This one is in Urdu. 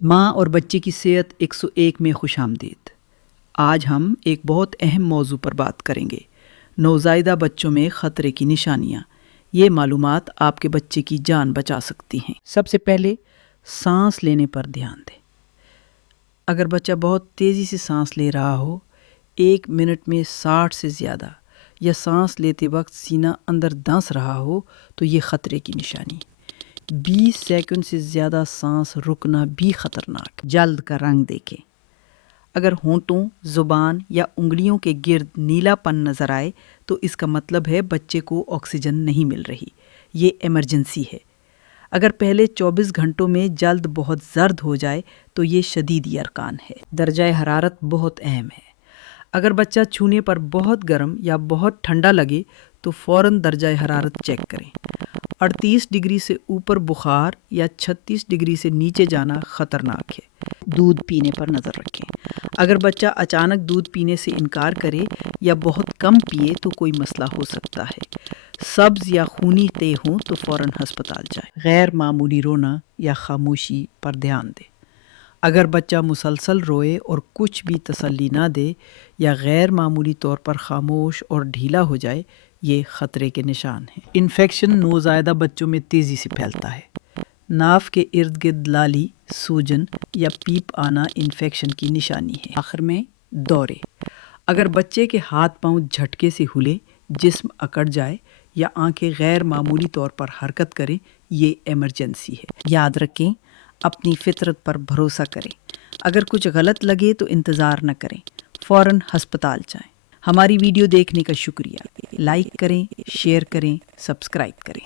ماں اور بچے کی صحت 101 میں خوش آمدید۔ آج ہم ایک بہت اہم موضوع پر بات کریں گے، نوزائیدہ بچوں میں خطرے کی نشانیاں۔ یہ معلومات آپ کے بچے کی جان بچا سکتی ہیں۔ سب سے پہلے سانس لینے پر دھیان دیں۔ اگر بچہ بہت تیزی سے سانس لے رہا ہو، 1 منٹ میں 60 سے زیادہ، یا سانس لیتے وقت سینہ اندر دھنس رہا ہو تو یہ خطرے کی نشانی۔ 20 سیکنڈ سے زیادہ سانس رکنا بھی خطرناک۔ جلد کا رنگ دیکھیں۔ اگر ہونٹوں، زبان یا انگلیوں کے گرد نیلا پن نظر آئے تو اس کا مطلب ہے بچے کو آکسیجن نہیں مل رہی۔ یہ ایمرجنسی ہے۔ اگر پہلے 24 گھنٹوں میں جلد بہت زرد ہو جائے تو یہ شدید ارکان ہے۔ درجہ حرارت بہت اہم ہے۔ اگر بچہ چھونے پر بہت گرم یا بہت ٹھنڈا لگے تو فوراً درجہ حرارت چیک کریں۔ 38 ڈگری سے اوپر بخار یا 36 ڈگری سے نیچے جانا خطرناک ہے۔ دودھ پینے پر نظر رکھیں۔ اگر بچہ اچانک دودھ پینے سے انکار کرے یا بہت کم پیے تو کوئی مسئلہ ہو سکتا ہے۔ سبز یا خونی طے ہوں تو فوراً ہسپتال جائیں۔ غیر معمولی رونا یا خاموشی پر دھیان دیں۔ اگر بچہ مسلسل روئے اور کچھ بھی تسلی نہ دے یا غیر معمولی طور پر خاموش اور ڈھیلا ہو جائے، یہ خطرے کے نشان ہیں۔ انفیکشن نوزائیدہ بچوں میں تیزی سے پھیلتا ہے۔ ناف کے ارد گرد لالی، سوجن یا پیپ آنا انفیکشن کی نشانی ہے۔ آخر میں دورے۔ اگر بچے کے ہاتھ پاؤں جھٹکے سے ہلے، جسم اکڑ جائے یا آنکھیں غیر معمولی طور پر حرکت کریں، یہ ایمرجنسی ہے۔ یاد رکھیں، اپنی فطرت پر بھروسہ کریں۔ اگر کچھ غلط لگے تو انتظار نہ کریں، فوراً ہسپتال جائیں۔ ہماری ویڈیو دیکھنے کا شکریہ۔ لائک کریں، شیئر کریں، سبسکرائب کریں۔